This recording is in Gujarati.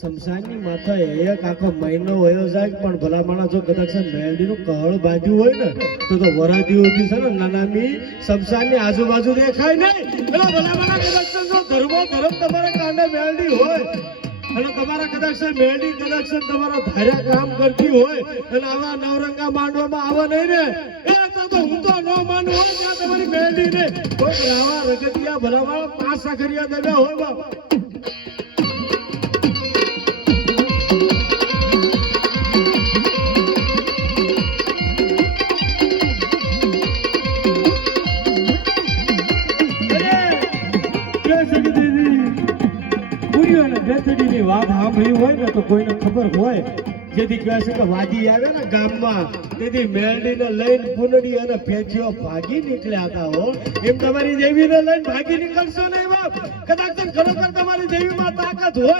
શમશાનની માથે એક આખો મહિનો વયો જાય પણ ભલા માણસ જો કદાચ મેલડીનું કહળ બાંધ્યું હોય ને તો વરાદી ઉભી છે ને નાનામી શમશાનની આજુબાજુ દેખાય નહીં. એટલે ભલા માણસ કદાચ જો ધર્મ તમારા કાંડે મેલડી હોય અને તમારા કદાચ મેલડી કદાચ તમારા ધાર્યા કામ કરતી હોય અને આવા નવરંગા માંડવામાં આવે નહીં ને એ તો હું તો ન માનું હોય ત્યાં તમારી મેલડી ને કોઈ આવા રગતિયા ભલા માણસ 5 સાખરિયા દેવા હોય બાપ. બેસડીની વાત સાંભળી હોય ને તો કોઈને ખબર હોય જેથી કહે છે કે વાદી આવે ને ગામમાં તેથી મેલડીને લઈને પુનડી અને પેચીઓ ભાગી નીકળ્યા હતા હો. એમ તમારી દેવીને લઈને ભાગી નીકળશો નહીં બાપ. કદાચ ખરેખર તમારી દેવીમાં તાકાત હોય